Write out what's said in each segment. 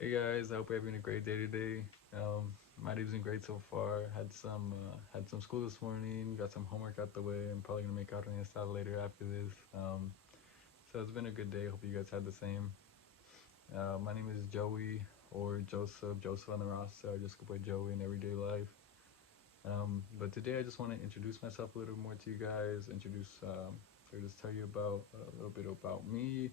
Hey guys, I hope you're having a great day today. My day's been great so far. Had some school this morning, got some homework out the way. I'm probably gonna make out on style later after this. So it's been a good day. Hope you guys had the same. My name is Joey or Joseph on the roster. I just go by Joey in everyday life. But today I just want to introduce myself a little more to you guys. Or just tell you about a little bit about me,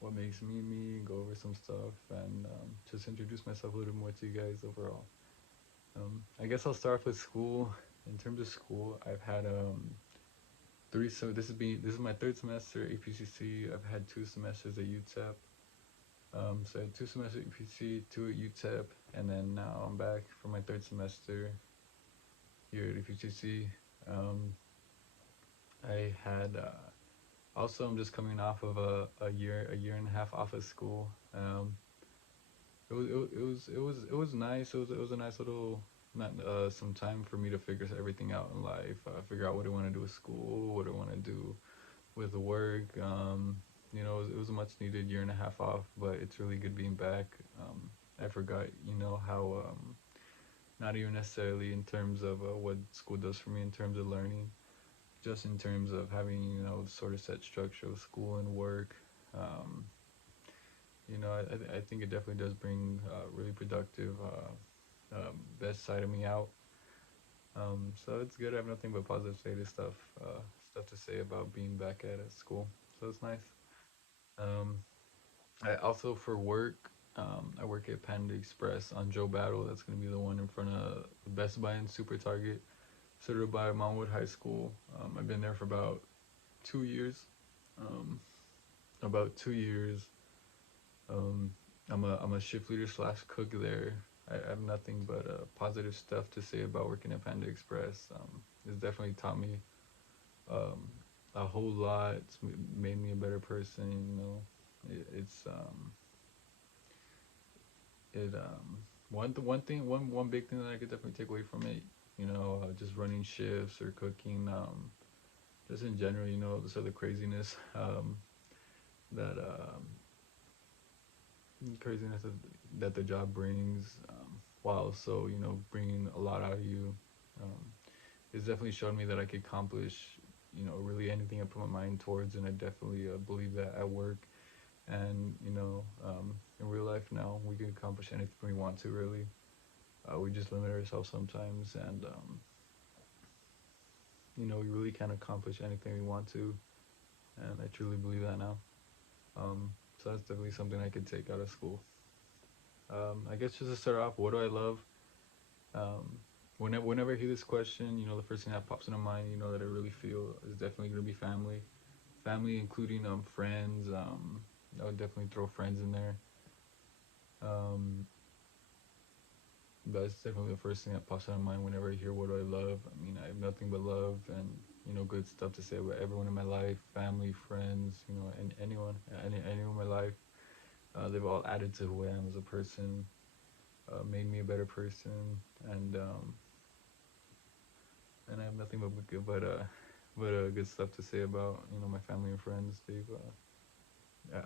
what makes me me, go over some stuff, and just introduce myself a little more to you guys overall. I guess I'll start off with school. In terms of school, I've had three. So this is my third semester at APCC. I've had 2 semesters at UTEP. So I had 2 semesters at APCC, two at UTEP, and then now I'm back for my third semester here at APCC. Um, I had also I'm just coming off of a year and a half off of school. It was nice. It was a nice little not some time for me to figure everything out in life. Figure out what I want to do with school, what I want to do with the work. It was a much needed year and a half off, but it's really good being back. I forgot, how not even necessarily in terms of what school does for me in terms of learning, just in terms of having sort of set structure of school and work. Um, I think it definitely does bring really productive best side of me out. So it's good. I have nothing but positive stuff to say about being back at school. So it's nice. Um, I also for work, I work at Panda Express on Joe Battle. That's gonna be the one in front of Best Buy and Super Target, sort of by Montwood High School. I've been there for 2 years. Um, about 2 years. Um, I'm a shift leader slash cook there. I have nothing but positive stuff to say about working at Panda Express. It's definitely taught me um, a whole lot. It's made me a better person. It's it one big thing that I could definitely take away from it. Just running shifts or cooking. Just in general, this other craziness that craziness that the job brings, while also bringing a lot out of you. Um, it's definitely showed me that I could accomplish really anything I put my mind towards, and I definitely believe that at work and in real life now we can accomplish anything we want to really. We just limit ourselves sometimes, and we really can accomplish anything we want to, and I truly believe that now. So that's definitely something I could take out of school. I guess just to start off, what do I love? Um, whenever I hear this question, the first thing that pops into mind, that I really feel is definitely gonna be family. Family, including friends. I would definitely throw friends in there. Um, that's definitely the first thing that pops into mind whenever I hear what do I love. I mean, I have nothing but love and good stuff to say about everyone in my life, family, friends, and anyone in my life. They've all added to who I am as a person, made me a better person, and and I have nothing but good stuff to say about my family and friends.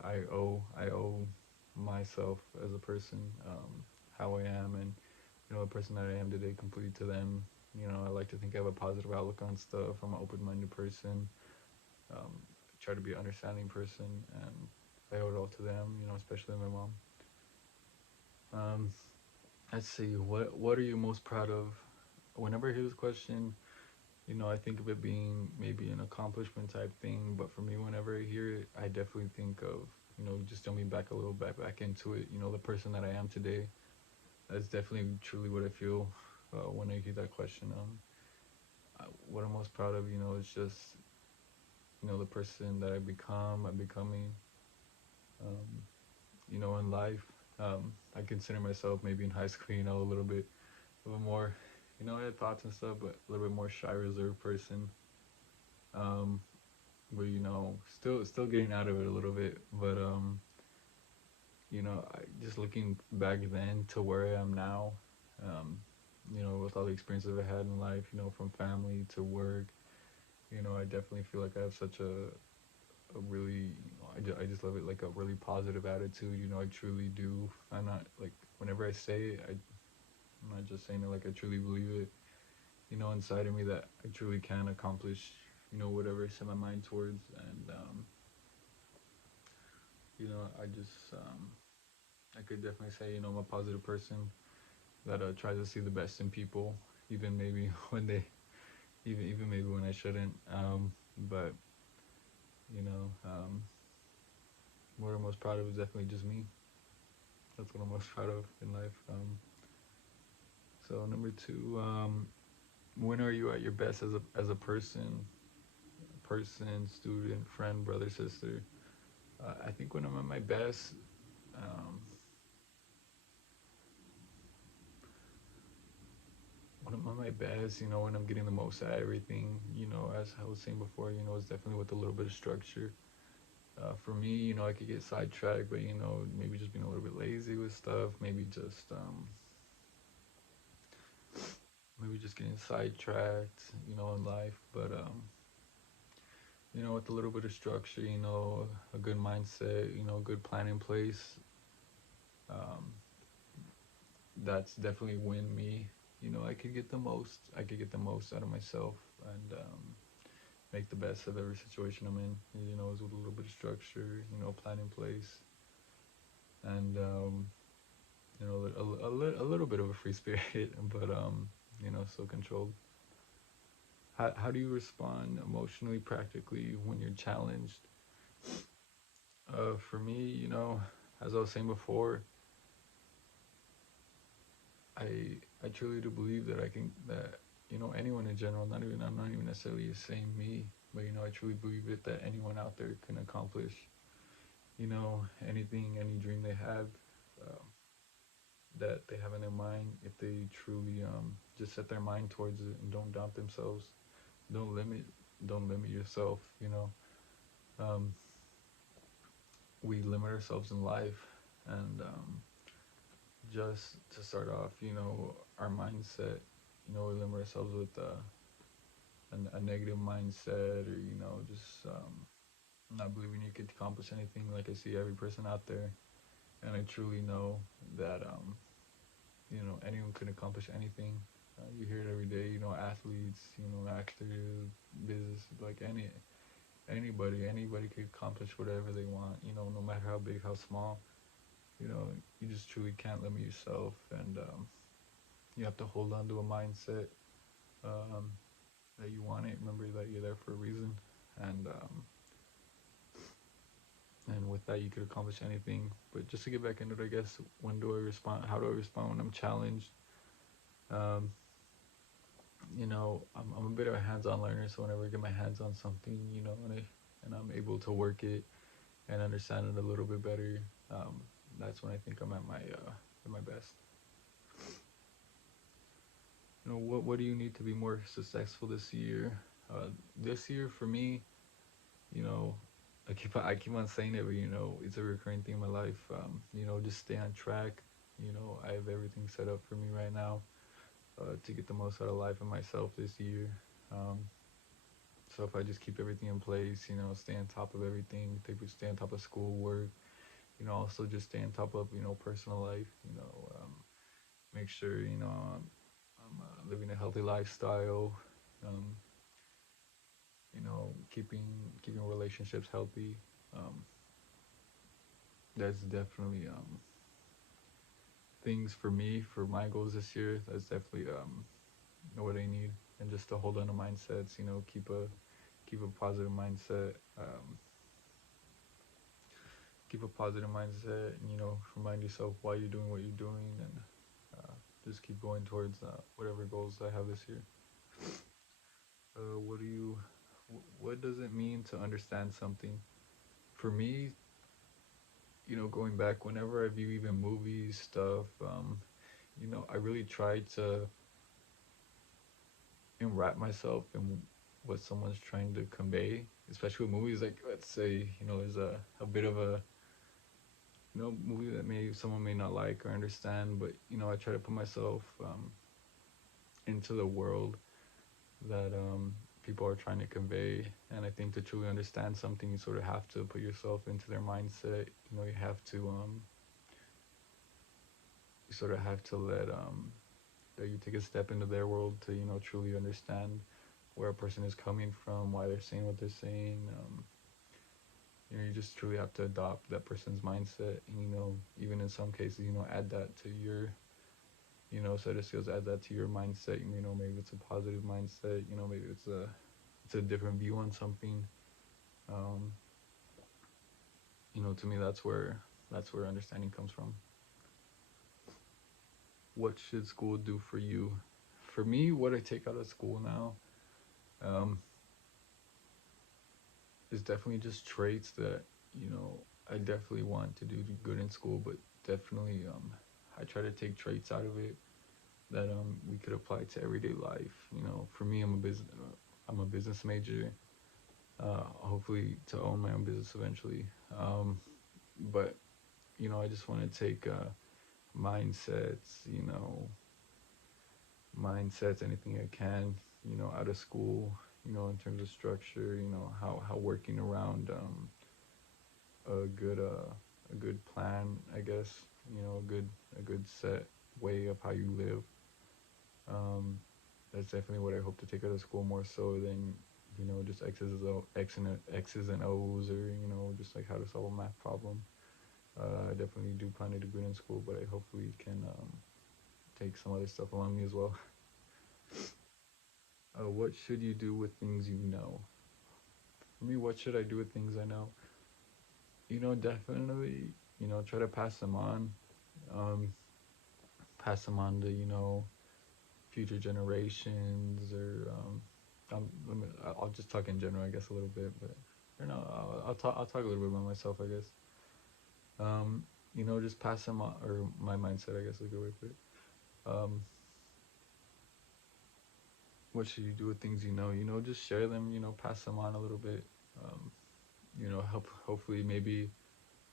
I owe myself as a person, how I am, and the person that I am today completely to them. I like to think I have a positive outlook on stuff. I'm an open-minded person. Um, try to be an understanding person, and I owe it all to them. Especially my mom. Um, let's see. What are you most proud of? Whenever I hear this question, I think of it being maybe an accomplishment type thing. But for me, whenever I hear it, I definitely think of just jumping back a little bit back into it. The person that I am today. That's definitely truly what I feel when I hear that question. What I'm most proud of, is just the person that I'm becoming. Um, in life. I consider myself maybe in high school, a little bit of a more, I had thoughts and stuff, but a little bit more shy, reserved person. Um, but still getting out of it a little bit. But just looking back then to where I am now, um, with all the experiences I had in life, from family to work, I definitely feel like I have such a really, I just love it, like a really positive attitude. I truly do. I'm not like, whenever I say it, I'm not just saying it, like I truly believe it. Inside of me, that I truly can accomplish. Whatever I set my mind towards, and I just I could definitely say, I'm a positive person that tries to see the best in people, even maybe when they, even maybe when I shouldn't. But you know, um, what I'm most proud of is definitely just me. That's what I'm most proud of in life. So number two, when are you at your best as a person, student, friend, brother, sister? I think when I'm at my best, um, when I'm at my best, when I'm getting the most out of everything, as I was saying before, it's definitely with a little bit of structure. For me, I could get sidetracked, but maybe just being a little bit lazy with stuff, maybe just getting sidetracked, in life. But with a little bit of structure, a good mindset, a good plan in place, um, that's definitely when me, I could get the most out of myself, and make the best of every situation I'm in. Is with a little bit of structure, plan in place, and a little bit of a free spirit, but still controlled. How do you respond emotionally, practically when you're challenged? For me, as I was saying before, I truly do believe that anyone in general, I'm not even necessarily saying me, but I truly believe it, that anyone out there can accomplish, anything, any dream they have, um, that they have in their mind, if they truly just set their mind towards it and don't doubt themselves. Don't limit don't limit yourself. Um, we limit ourselves in life, and just to start off, our mindset. We limit ourselves with a negative mindset, or just not believing you could accomplish anything. Like, I see every person out there, and I truly know that anyone can accomplish anything. You hear it every day. Athletes, actors, business, like anybody could accomplish whatever they want. No matter how big, how small. You know, you just truly can't limit yourself, and you have to hold on to a mindset, um, that you want it. Remember that you're there for a reason, and with that, you could accomplish anything. But just to get back into it, I guess, when do I respond? How do I respond when I'm challenged? Um, I'm a bit of a hands-on learner, so whenever I get my hands on something, and I'm able to work it and understand it a little bit better, that's when I think I'm at my best. What do you need to be more successful this year? This year for me, you know, I keep on saying it, but it's a recurring thing in my life. Just stay on track. I have everything set up for me right now, to get the most out of life and myself this year. Um, so if I just keep everything in place, stay on top of everything, stay on top of school, work, also just stay on top of personal life. Make sure I'm living a healthy lifestyle. Um, keeping relationships healthy. Um, that's definitely things for me, for my goals this year. That's definitely what I need, and just to hold on to mindsets. Keep a positive mindset. Keep a positive mindset, and remind yourself why you're doing what you're doing, and uh, just keep going towards whatever goals I have this year. What do you? What does it mean to understand something? For me, going back, whenever I view even movies, stuff, I really try to enwrap myself in what someone's trying to convey, especially with movies. Like, let's say, there's a bit of a, movie that someone may not like or understand, but, I try to put myself into the world that people are trying to convey. And I think to truly understand something, you sort of have to put yourself into their mindset. You have to you sort of have to let that you take a step into their world to truly understand where a person is coming from, why they're saying what they're saying. You just truly have to adopt that person's mindset, and even in some cases, add that to your set of skills, add that to your mindset. Maybe it's a positive mindset. Maybe it's a different view on something. Um, to me, that's where understanding comes from. What should school do for you? For me, what I take out of school now um, is definitely just traits that I definitely want to do good in school, but definitely I try to take traits out of it that we could apply to everyday life. For me, I'm a business major. Hopefully, to own my own business eventually. But I just want to take mindsets, anything I can, out of school. In terms of structure, how working around a good uh, a good plan, I guess. A good set way of how you live. Um, that's definitely what I hope to take out of school more so than just X's and O's, or just like how to solve a math problem. I definitely do plan to do good in school, but I hopefully can take some other stuff along me as well. What should you do with things you know? For me, what should I do with things I know? Definitely, try to um, pass them on to future generations, or I'll just talk in general, I guess, a little bit, but I'll talk a little bit about myself, I guess. Just pass them on, or my mindset, I guess is a good way to put it. Um, what should you do with things you know? Just share them. Pass them on a little bit. Um, hopefully maybe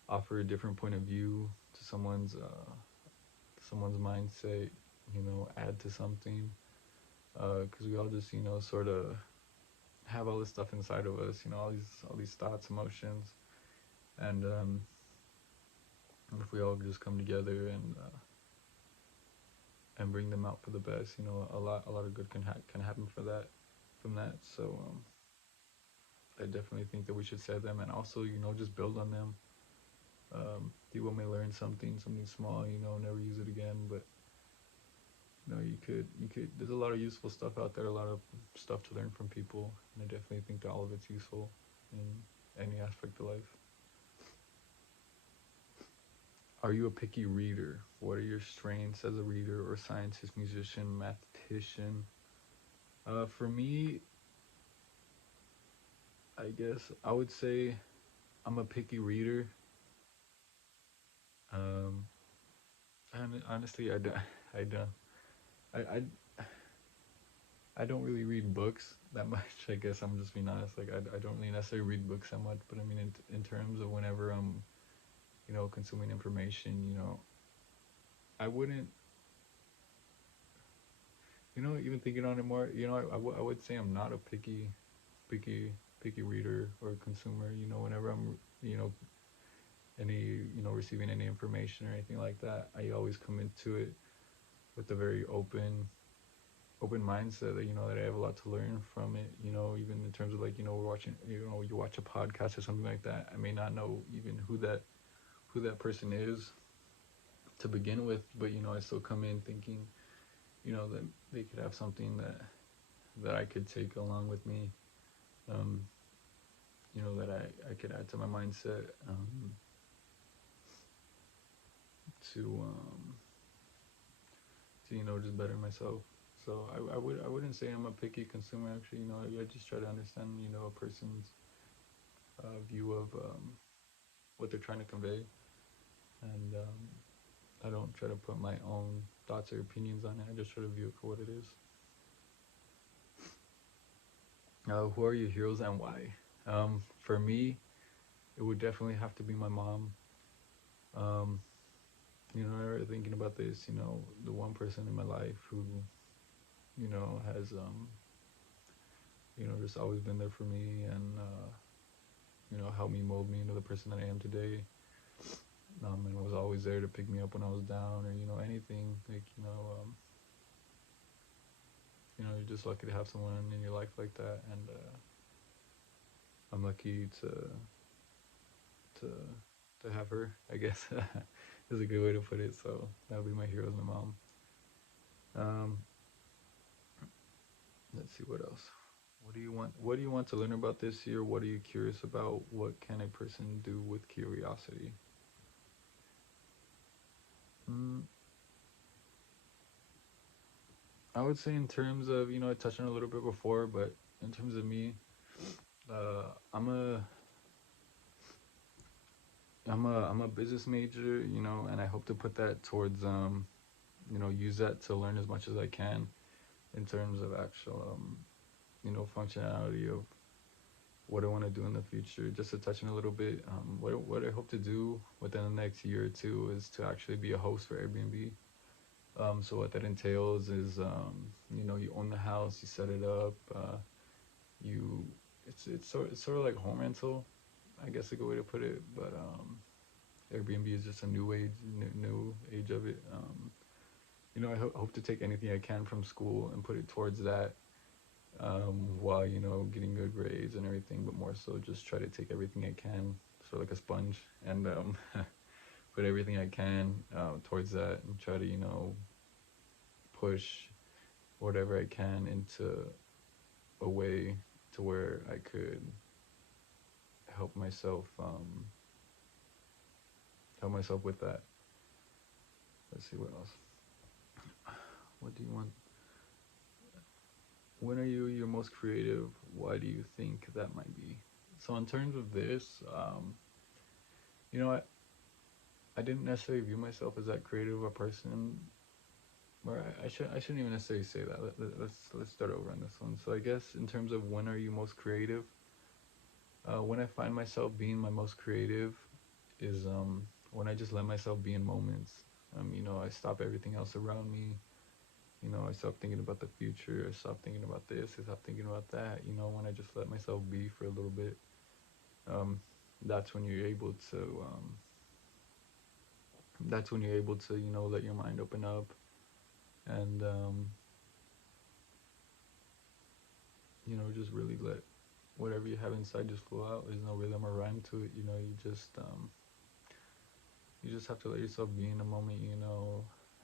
offer a different point of view to someone's mindset. Add to something. Because we all just sort of have all this stuff inside of us. All these thoughts, emotions, and if we all just come together and bring them out for the best, a lot of good can happen from that. So I definitely think that we should set them, and also just build on them. People may learn something small, never use it again, but you could. There's a lot of useful stuff out there, a lot of stuff to learn from people, and I definitely think that all of it's useful in any aspect of life. Are you a picky reader? What are your strengths as a reader or scientist, musician, mathematician? For me, I guess I would say I'm a picky reader. Um, and honestly, I don't, I don't, I, I, I don't really read books that much. I guess I'm just being honest. Like I don't really necessarily read books that much, but I mean, in terms of whenever I'm, consuming information, I wouldn't, even thinking on it more, I would say I'm not a picky, picky reader or consumer. Whenever I'm, receiving any information or anything like that, I always come into it with a very open mindset that that I have a lot to learn from it. Even in terms of like we're watching, you watch a podcast or something like that. I may not know even who that person is to begin with, but I still come in thinking that they could have something that I could take along with me. Um, that I could add to my mindset, to just better myself. So I wouldn't say I'm a picky consumer. Actually, I just try to understand a person's view of what they're trying to convey, and I don't try to put my own thoughts or opinions on it. I just try to view it for what it is. Who are your heroes and why? For me, it would definitely have to be my mom. Um, thinking about this, the one person in my life who has just always been there for me, and helped me mold me into the person that I am today. And was always there to pick me up when I was down, or anything. Like you're just lucky to have someone in your life like that, and I'm lucky to to have her, I guess. Is a good way to put it. So that would be my hero, is my mom. Um, let's see what else. What do you want to learn about this year? What are you curious about? What can a person do with curiosity? Mm, I would say in terms of, I touched on it a little bit before, but in terms of me, uh, I'm a I'm a business major, and I hope to put that towards use that to learn as much as I can in terms of actual functionality of what I want to do in the future. Just to touch on a little bit, what I hope to do within the next year or two is to actually be a host for Airbnb. So what that entails is, you own the house, you set it up, you it's sort of like home rental, I guess a good way to put it. But Airbnb is just a new age of it. I hope to take anything I can from school and put it towards that, while getting good grades and everything, but more so just try to take everything I can, sort of like a sponge, and put everything I can towards that, and try to push whatever I can into a way to where I could help myself help myself with that. Let's see what else. What do you want? When are you your most creative? Why do you think that might be? So in terms of this, you know, I, I didn't necessarily view myself as that creative a person. Or I shouldn't even necessarily say that. Let's start over on this one. So I guess in terms of when are you most creative, when I find myself being my most creative is when I just let myself be in moments. I stop everything else around me. I stop thinking about the future. I stop thinking about this. I stop thinking about that. When I just let myself be for a little bit, um, that's when you're able to. That's when you're able to, let your mind open up, and just really let whatever you have inside just flow out. There's no rhythm or rhyme to it. You just have to let yourself be in the moment.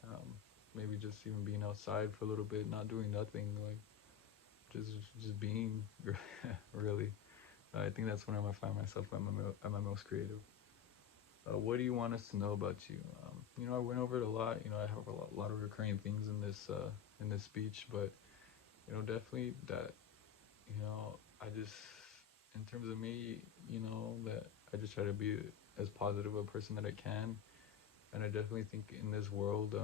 Um, maybe just even being outside for a little bit, not doing nothing, like just just being. Really, I think that's when I'm gonna find myself at my most creative. What do you want us to know about you? I went over it a lot. I have a lot of recurring things in this speech, but definitely that I just, in terms of me, that I just try to be as positive a person that I can, and I definitely think in this world,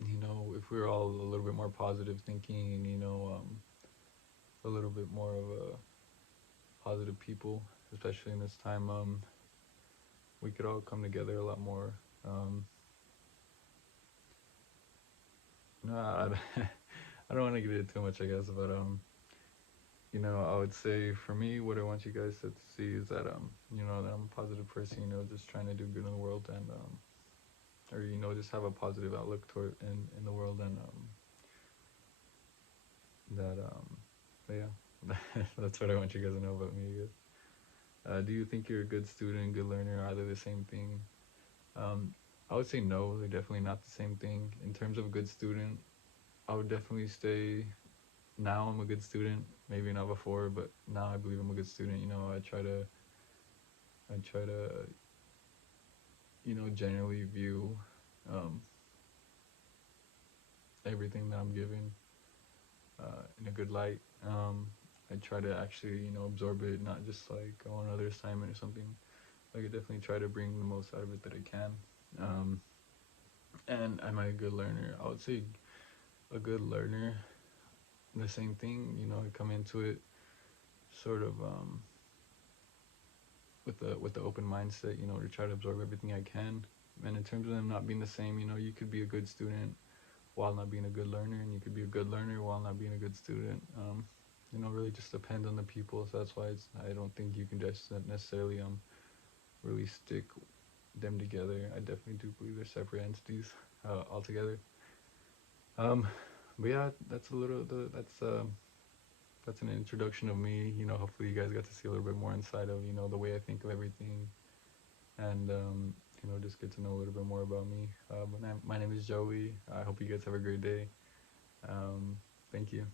if we are all a little bit more positive thinking, a little bit more of a positive people, especially in this time, we could all come together a lot more. Um, no, I don't want to get into too much, I guess, but I would say for me, what I want you guys to see is that that I'm a positive person, just trying to do good in the world, and or just have a positive outlook toward in the world, and that but yeah, that's what I want you guys to know about me, I guess. Do you think you're a good student, good learner? Are they the same thing? Um, I would say no, they're definitely not the same thing. In terms of a good student, I would definitely say now I'm a good student. Maybe not before, but now I believe I'm a good student. I try to generally view um, everything that I'm given in a good light. I try to actually, absorb it, not just like go on another assignment or something. Like I definitely try to bring the most out of it that I can. Um, and am I a good learner? I would say a good learner. The same thing, I come into it sort of with the open mindset, to try to absorb everything I can. And in terms of them not being the same, you could be a good student while not being a good learner, and you could be a good learner while not being a good student. Really just depends on the people. So that's why I don't think you can just necessarily really stick them together. I definitely do believe they're separate entities altogether. Um, but yeah, that's an introduction of me. Hopefully you guys got to see a little bit more inside of the way I think of everything, and just get to know a little bit more about me. My name is Joey. I hope you guys have a great day. Thank you.